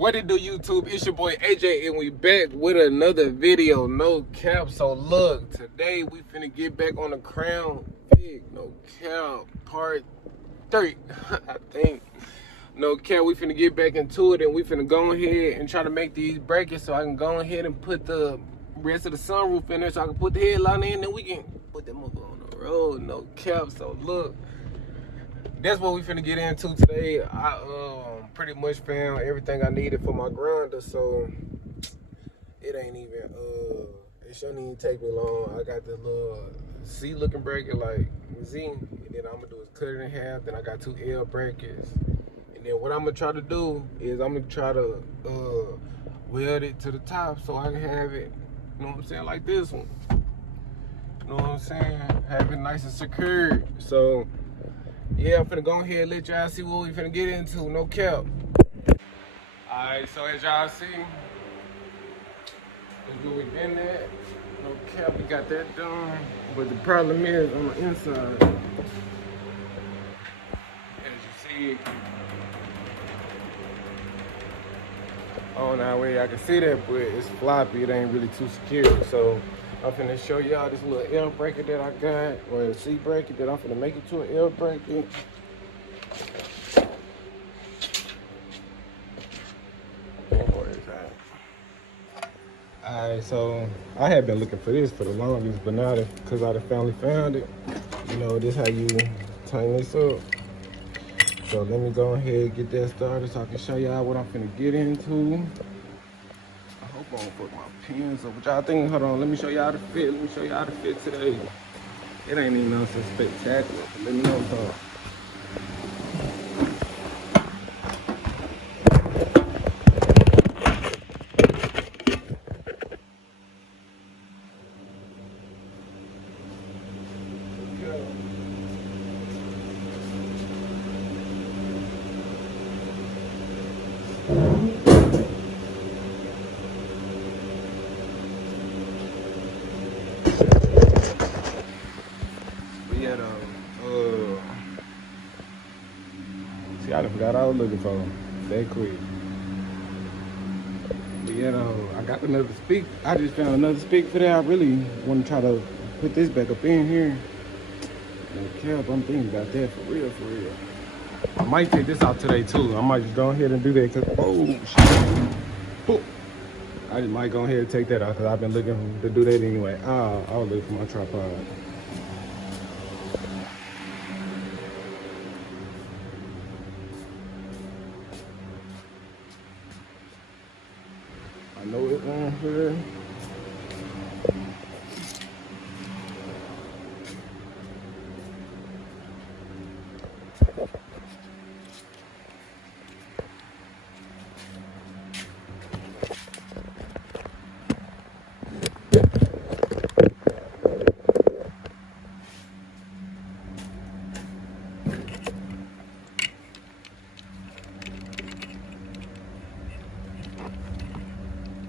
What it do, YouTube? It's your boy AJ, and we back with another video. No cap. So look, today we finna get back on the Crown Vic. No cap, part 3. I think. No cap. We finna get back into it, and we finna go ahead and try to make these brackets so I can go ahead and put the rest of the sunroof in there, so I can put the headline in, and we can put that mother on the road. No cap. So look, that's what we finna get into today. I pretty much found everything I needed for my grinder, so it ain't even it shouldn't even take me long. I got the little C looking bracket like Z, and then I'm gonna do is cut it in half. Then I got 2 L brackets, and then what I'm gonna try to do is I'm gonna try to weld it to the top so I can have it, you know what I'm saying, like this one. You know what I'm saying? Have it nice and secured. So yeah, I'm finna go ahead and let y'all see what we finna get into, no cap. Alright, so as y'all see, that's where we been at. No cap, we got that done. But the problem is on the inside, as you see, oh, now wait, I can see that, but it's floppy, it ain't really too secure. So I'm finna show y'all this little L bracket that I got, or a C bracket that I'm finna make it to an L bracket. Alright, so I had been looking for this for the longest, but now because I finally found it, you know, this how you tighten this up. So let me go ahead and get that started so I can show y'all what I'm finna get into. I hope I don't put my pins up. What y'all think? Hold on, let me show y'all the fit. Let me show y'all the fit today. It ain't even nothing so spectacular, but let me know what's up. See, I done forgot I was looking for them. That quick. But yeah, I got another speak. I just found another speak for that. I really want to try to put this back up in here. No cap, I'm thinking about that for real, for real. I might take this out today too. I might just go ahead and do that because, oh shit. Oh. I just might go ahead and take that out because I've been looking to do that anyway. I was looking for my tripod. I know it's on here.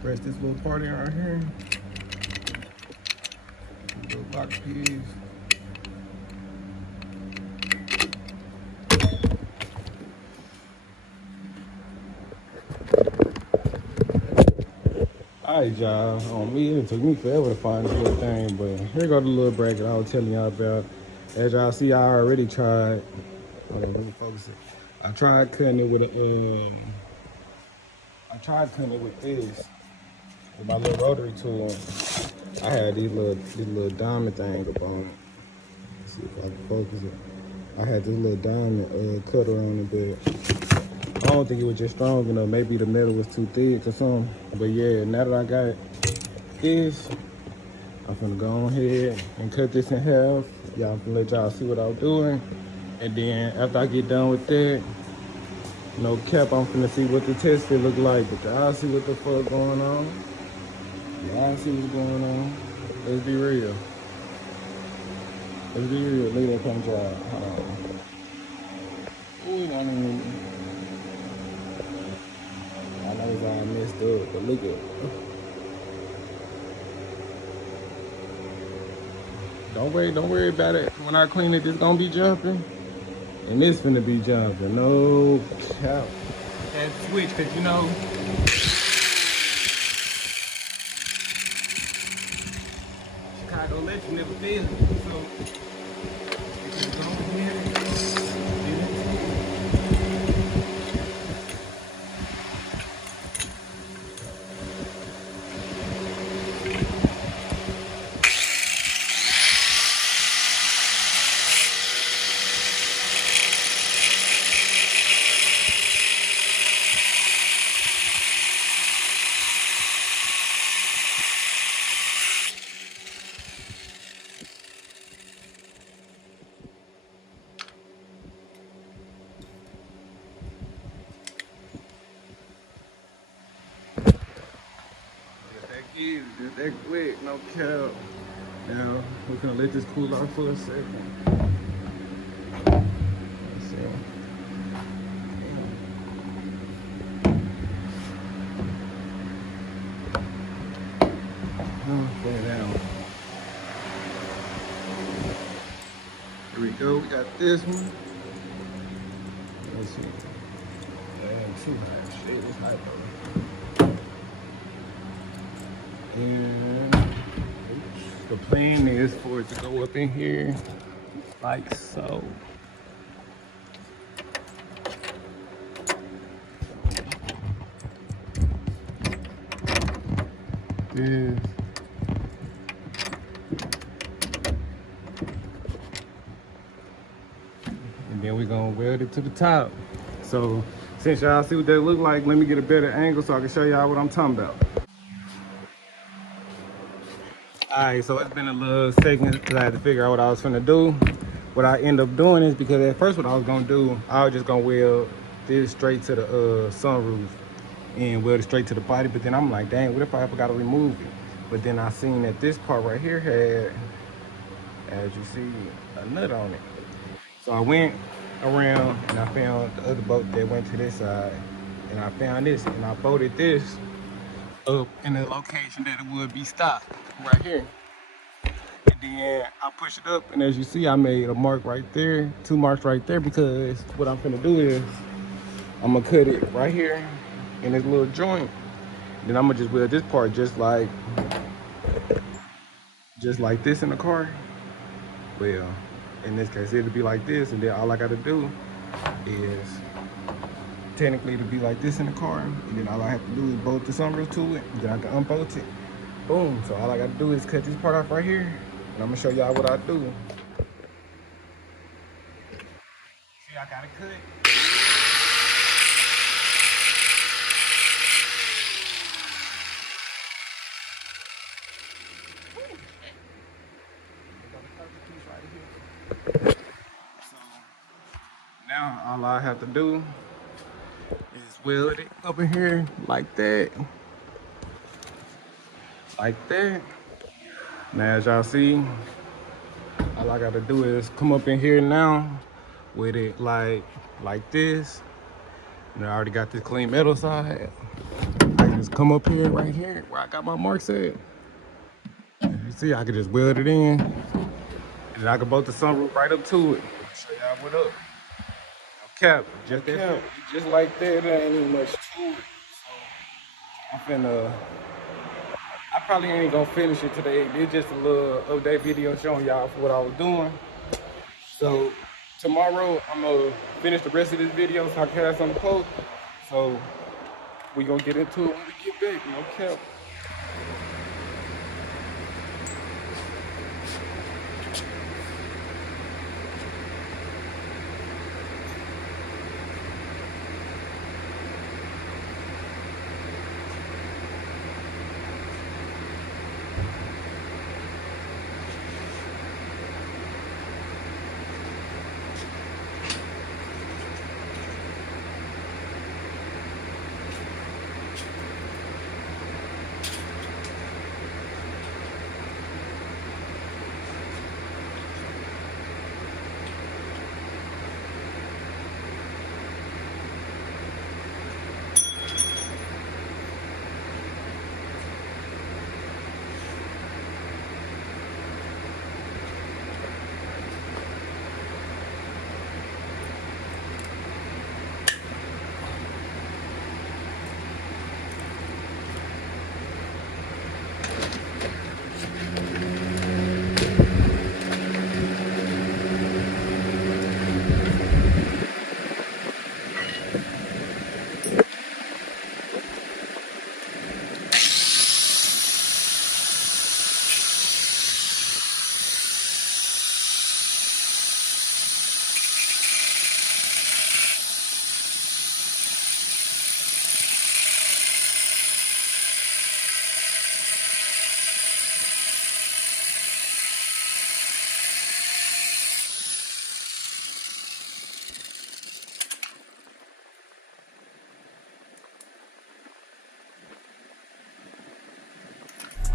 Press this little part in right here. Little box piece. Alright, y'all. On me, it took me forever to find this little thing, but here go the little bracket I was telling y'all about. As y'all see, I already tried. Hold on, let me focus it. I tried cutting it with a this. With my little rotary tool. I had these little diamond thing up on it. Let's see if I can focus it. I had this little diamond cutter on it, but I don't think it was just strong enough. Maybe the metal was too thick or something. But yeah, now that I got this, I'm gonna go ahead and cut this in half. Y'all can let y'all see what I'm doing. And then after I get done with that, no cap, I'm finna see what the test fit look like. But y'all see what the fuck going on. Y'all see what's going on. Let's be real. Let's be real. Look at that punch out. Hold on. Ooh, I know it's all messed up, but look at it. Don't worry about it. When I clean it, it's gonna be jumping. And this finna be jumping. No cap. that switch, because you know, Chicago let you never fail. So, just go ahead and get into it. Just that quick, no cap. Now, we're gonna let this cool off for a second. Let's see. Put it down. Here we go, we got this one. Let's see. That ain't too hot. Shit, it's hot though. And oops, the plan is for it to go up in here like so. This. And then we're gonna weld it to the top. So since y'all see what that look like, let me get a better angle so I can show y'all what I'm talking about. Alright, so it's been a little second because I had to figure out what I was finna do. What I end up doing is, because at first what I was gonna do, I was just gonna weld this straight to the sunroof and weld it straight to the body, but then I'm like, dang, what if I ever gotta remove it? But then I seen that this part right here had, as you see, a nut on it. So I went around and I found the other bolt that went to this side, and I found this and I bolted this up in the location that it would be stopped right here. And then I pushed it up, and as you see, I made a mark right there, 2 marks right there, because what I'm gonna do is I'm gonna cut it right here in this little joint. Then I'm gonna just weld this part just like this in the car. Well, in this case, it'll be like this, and then all I gotta do is technically to be like this in the car, and then all I have to do is bolt the sunroof to it, and then I can unbolt it. Boom. So all I gotta do is cut this part off right here, and I'm gonna show y'all what I do. See, I got it cut. So now all I have to do is weld it up in here like that. Like that. Now as y'all see, all I gotta do is come up in here now with it like this. And I already got this clean metal side. I can just come up here right here where I got my marks at. As you see, I can just weld it in. And I can bolt the sunroof right up to it. Show y'all what up. Cap, just that cap. Just like that, there ain't even much to it. So I'm finna, I probably ain't gonna finish it today. It's just a little update video showing y'all what I was doing. So tomorrow I'm gonna finish the rest of this video so I can have something to post. So we gonna get into it when we get back, no cap.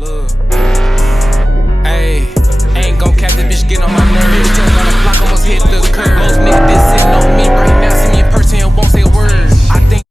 Look. Ayy, ain't gon' cap that bitch, get on my nerves. Just on the block, almost hit the curb. Most niggas just sitting on me right now.